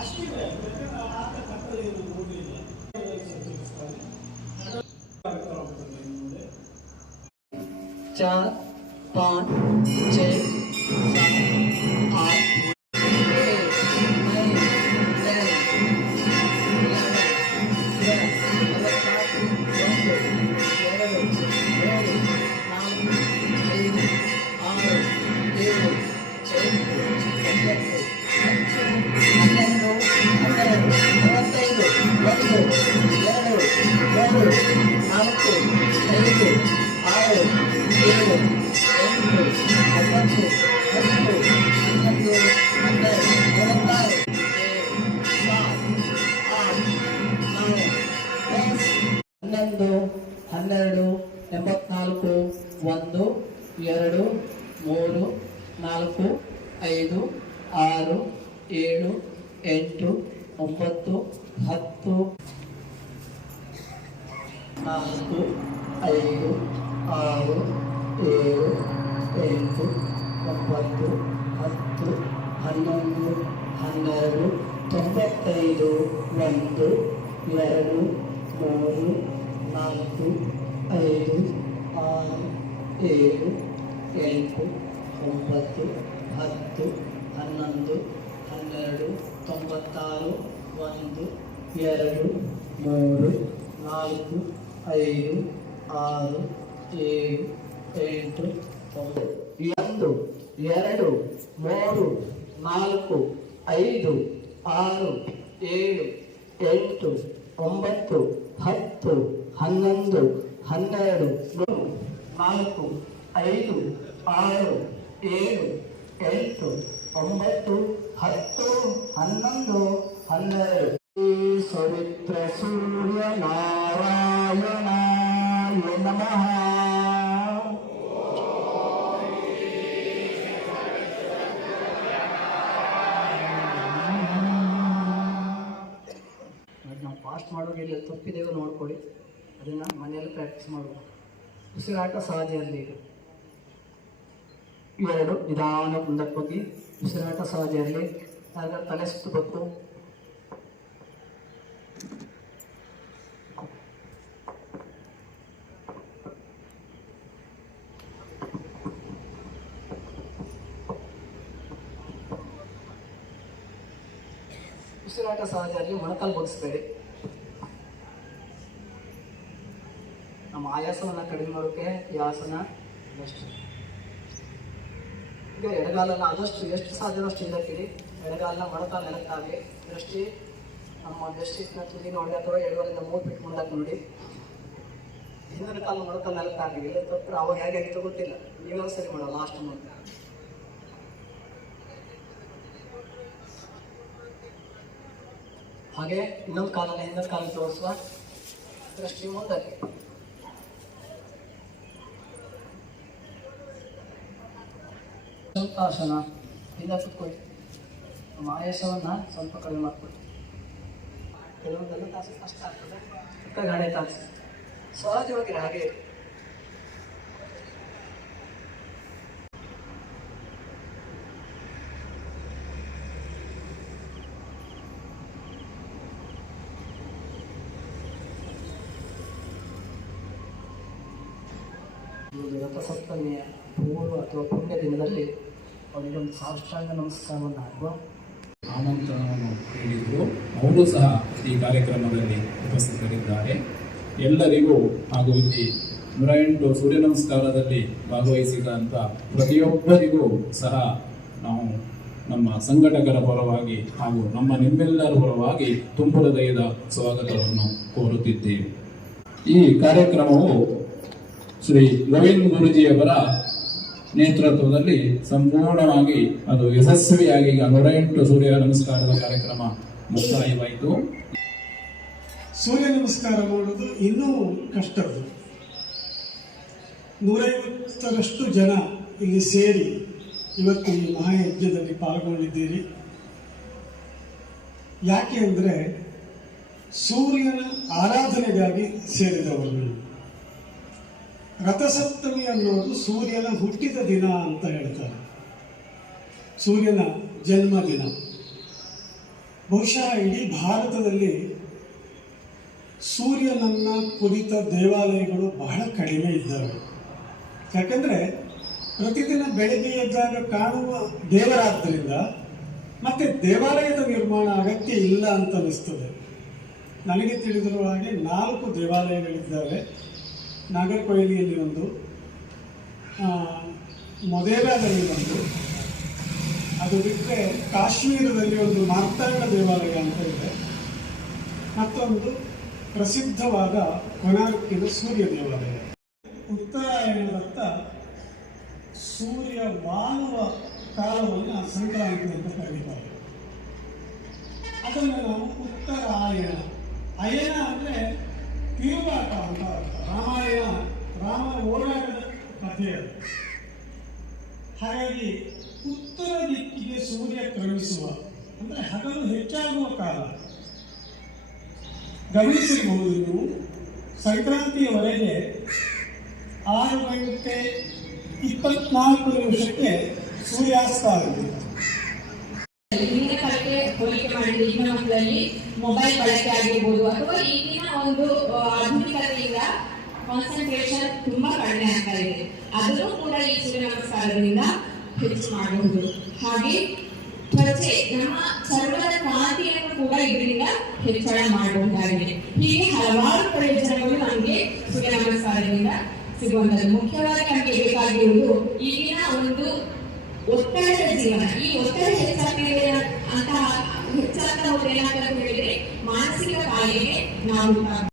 ಅಷ್ಟಿದೆ ಆತ ಕತ್ತಲೆಯನ್ನು ನೋಡಲಿಲ್ಲ. चार पाँच छः सात आठ 11, 12, 84, 1, 2, 3, 4, 5, 6, 7, 8, 9, 10, 4, 5, 6, 7, 8, 9, 10, 11, 12, 95, 1, 2, 3, 4, 5, 6, 7, 8, 9, 10, 11, 12, 96, 1, 2, 3, 4, 5, 6, 7, 8, 9, 1, 2, 3, 4, 5, 6, 7, 8, 9, 10, 11, 12, 4, 5, 6, 7, 8, 9, 10, 11, 12. ಸವಿತ್ರ ಸೂರ್ಯ ನಾರಾಯಣಾಯ ನಮಃ. ನಾವು ಫಾಸ್ಟ್ ಮಾಡೋದಿಲ್ಲ, ತಪ್ಪಿದ್ದೇವೆ ನೋಡ್ಕೊಳ್ಳಿ. ಅದನ್ನು ಮನೆಯಲ್ಲಿ ಪ್ರಾಕ್ಟೀಸ್ ಮಾಡಬೇಕು. ಉಸಿರಾಟ ಸಹಜ ಇರಲಿ. ಇವೆರಡು ನಿಧಾನ ಮುಂದಕ್ಕೆ ಹೋಗಿ ಉಸಿರಾಟ ಸಹಜ ಇರಲಿ. ಯಾರಿಗಾರು ತಲೆ ಸುತ್ತಬೇಕು. ಉಸಿರಾಟ ಸಹಜ ಇರಲಿ. ಮೊಣಕಾಲು ಬಗ್ಗಿಸ್ಬೇಡಿ. ನಮ್ಮ ಆಯಾಸವನ್ನು ಕಡಿಮೆ ಮಾಡೋಕ್ಕೆ ಈ ಆಸನ ಬೆಸ್ಟ್. ಈಗ ಎಡಗಾಲನ್ನು ಆದಷ್ಟು ಎಷ್ಟು ಸಾಧ್ಯದಷ್ಟು ಇಲ್ಲಕ್ಕಿರಿ. ಎಡಗಾಲನ್ನ ಮೊಣಕಾಲು ನೆಲಕ್ಕಾಗಲಿ. ದೃಷ್ಟಿ ನಮ್ಮ ದೃಷ್ಟಿನ ತುದಿ ನೋಡಿ ಅಥವಾ ಎಡಗಾಲಿಂದ 3 ಫೀಟ್ ಮುಂದಕ್ಕೆ ನೋಡಿ. ಹಿಂದಿನ ಕಾಲು ಮೊಣಕಾಲು ನೆಲಕ್ಕಾಗಲಿ. ಇಲ್ಲ ತಪ್ಪು ಅವಾಗ ಹೇಗೆ ಆಗಿತ್ತು ಗೊತ್ತಿಲ್ಲ. ನೀವೆಲ್ಲ ಸರಿ ಮಾಡೋ ಲಾಸ್ಟ್ ಮುಂದೆ. ಹಾಗೆ ಇನ್ನೊಂದು ಕಾಲನ್ನು ಹಿಂದಿನ ಕಾಲು ತೋರಿಸುವ. ದೃಷ್ಟಿ ಮುಂದಕ್ಕೆ. ಸ್ವಲ್ಪ ಆಸನ ಹಿಂದೆ ಕುತ್ಕೊಳ್ಳಿ. ನಮ್ಮ ಆಯಾಸವನ್ನು ಸ್ವಲ್ಪ ಕಡಿಮೆ ಮಾಡ್ಕೊಳ್ಳಿ. ಕೆಲವೊಂದೆಲ್ಲ ತಾಸು ಕಷ್ಟ ಆಗ್ತದೆ. ಗಾಡಿ ತಾಸು ಸಹಜವಾಗಿ ಹಾಗೆ ರಥಸಪ್ತಮಿಯ ಪೂರ್ವ ಅಥವಾ ಪುಣ್ಯ ದಿನದಲ್ಲಿ ಅವರಿಗೊಂದು ಸಾಷ್ಟಾಂಗ ನಮಸ್ಕಾರವನ್ನು ಹಾಕುವ ಆಮಂತ್ರಣವನ್ನು ನೀಡಿದ್ರು. ಅವರು ಸಹ ಈ ಕಾರ್ಯಕ್ರಮದಲ್ಲಿ ಉಪಸ್ಥಿತರಿದ್ದಾರೆ. ಎಲ್ಲರಿಗೂ ಹಾಗೂ ಇಲ್ಲಿ 108 ಸೂರ್ಯ ನಮಸ್ಕಾರದಲ್ಲಿ ಭಾಗವಹಿಸಿದಂಥ ಪ್ರತಿಯೊಬ್ಬರಿಗೂ ಸಹ ನಾವು ನಮ್ಮ ಸಂಘಟಕರ ಪರವಾಗಿ ಹಾಗೂ ನಿಮ್ಮೆಲ್ಲರ ಪರವಾಗಿ ತುಂಬು ಹೃದಯದ ಸ್ವಾಗತವನ್ನು ಕೋರುತ್ತಿದ್ದೇವೆ. ಈ ಕಾರ್ಯಕ್ರಮವು ಶ್ರೀ ಗೋವಿಂದ ಗುರುಜಿಯವರ ನೇತೃತ್ವದಲ್ಲಿ ಸಂಪೂರ್ಣವಾಗಿ ಅದು ಯಶಸ್ವಿಯಾಗಿ ಈಗ 108 ಸೂರ್ಯ ನಮಸ್ಕಾರದ ಕಾರ್ಯಕ್ರಮ ಮುಕ್ತಾಯವಾಯಿತು. ಸೂರ್ಯ ನಮಸ್ಕಾರ ಮಾಡೋದು ಇನ್ನೂ ಕಷ್ಟದ್ದು. 150ರಷ್ಟು ಜನ ಇಲ್ಲಿ ಸೇರಿ ಇವತ್ತು ಈ ಮಹಾಯಜ್ಞದಲ್ಲಿ ಪಾಲ್ಗೊಂಡಿದ್ದೀರಿ. ಯಾಕೆ ಅಂದರೆ ಸೂರ್ಯನ ಆರಾಧನೆಗಾಗಿ ಸೇರಿದವರು. ರಥಸಪ್ತಮಿ ಅನ್ನೋದು ಸೂರ್ಯನ ಹುಟ್ಟಿದ ದಿನ ಅಂತ ಹೇಳ್ತಾರೆ. ಸೂರ್ಯನ ಜನ್ಮದಿನ. ಬಹುಶಃ ಇಡೀ ಭಾರತದಲ್ಲಿ ಸೂರ್ಯನನ್ನ ಕುರಿತ ದೇವಾಲಯಗಳು ಬಹಳ ಕಡಿಮೆ ಇದ್ದಾವೆ. ಯಾಕಂದರೆ ಪ್ರತಿದಿನ ಬೆಳಗ್ಗೆ ಎದ್ದಾಗ ಕಾಣುವ ದೇವರಾದ್ದರಿಂದ ಮತ್ತೆ ದೇವಾಲಯದ ನಿರ್ಮಾಣ ಅಗತ್ಯ ಇಲ್ಲ ಅಂತ ಅನಿಸ್ತದೆ. ನನಗೆ ತಿಳಿದಿರುವ ಹಾಗೆ 4 ದೇವಾಲಯಗಳಿದ್ದಾವೆ. ನಾಗರಕೊಯಿಲಿಯಲ್ಲಿ ಒಂದು, ಮೊದೇರಾದಲ್ಲಿ ಒಂದು, ಅದು ಬಿಟ್ಟರೆ ಕಾಶ್ಮೀರದಲ್ಲಿ ಒಂದು ಮಾರ್ತಾಂಡ ದೇವಾಲಯ ಅಂತ ಇದೆ, ಮತ್ತೊಂದು ಪ್ರಸಿದ್ಧವಾದ ಕೊನಾರ್ಕಿನ ಸೂರ್ಯ ದೇವಾಲಯ. ಉತ್ತರಾಯಣದತ್ತ ಸೂರ್ಯ ವಾಲುವ ಕಾಲವನ್ನು ಸಂಕ್ರಾಂತಿ ಅಂತ ಕರೀತಾರೆ. ಅದನ್ನು ನಾವು ಉತ್ತರಾಯಣ, ಅಯನ ಅಂದರೆ ತಿರುಗಾಟ ಅಂತ ಅರ್ಥ. ರಾಮಾಯಣ ರಾಮನ ಓಡಾಟದ ಕಥೆ ಅದು. ಹಾಗಾಗಿ ಉತ್ತರ ದಿಕ್ಕಿಗೆ ಸೂರ್ಯ ಕ್ರಮಿಸುವ ಅಂದರೆ ಹಗಲು ಹೆಚ್ಚಾಗುವ ಕಾಲ. ಗಮನಿಸಿರಬಹುದು ನೀವು, ಸಂಕ್ರಾಂತಿಯವರೆಗೆ 6:24 ಸೂರ್ಯಾಸ್ತ ಆಗುತ್ತೆ. ಹಿಂದಿನ ಕಾಲಕ್ಕೆ ಹೋಲಿಕೆ ಮಾಡಿದ್ರೆ ಈಗಿನ ಮಕ್ಕಳಲ್ಲಿ ಮೊಬೈಲ್ ಬಳಕೆ ಆಗಿರ್ಬೋದು ಅಥವಾ ಈಗಿನ ಒಂದು ಆಧುನಿಕತೆಯಿಂದ ಕಾನ್ಸಂಟ್ರೇಷನ್ ತುಂಬಾ ಕಡಿಮೆ ಆಗ್ತಾ ಇದೆ. ಅದನ್ನು ಕೂಡ ಈ ಸೂರ್ಯ ನಮಸ್ಕಾರದಿಂದ ಹೆಚ್ಚು ಮಾಡಬಹುದು. ಹಾಗೆ ತ್ವಚೆ, ನಮ್ಮ ಚರ್ಮದ ಕಾಂತಿಯನ್ನು ಕೂಡ ಇದರಿಂದ ಹೆಚ್ಚಳ ಮಾಡಬಹುದಾಗಿದೆ. ಹೀಗೆ ಹಲವಾರು ಪ್ರಯೋಜನಗಳು ನಮಗೆ ಸೂರ್ಯ ನಮಸ್ಕಾರದಿಂದ ಸಿಗುವಂಥದ್ದು. ಮುಖ್ಯವಾಗಿ ನಮಗೆ ಬೇಕಾಗಿರುವುದು ಈಗಿನ ಒಂದು ಒತ್ತಡದ ಜೀವನ. ಈ ಒತ್ತಡ ಹೆಚ್ಚಾಗ್ತಾ ಹೋದ್ರೆ ಏನಾಗ್ತದೆ ಹೇಳಿದ್ರೆ ಮಾನಸಿಕ ಕಾಯಿಲೆಗೆ ನಾವು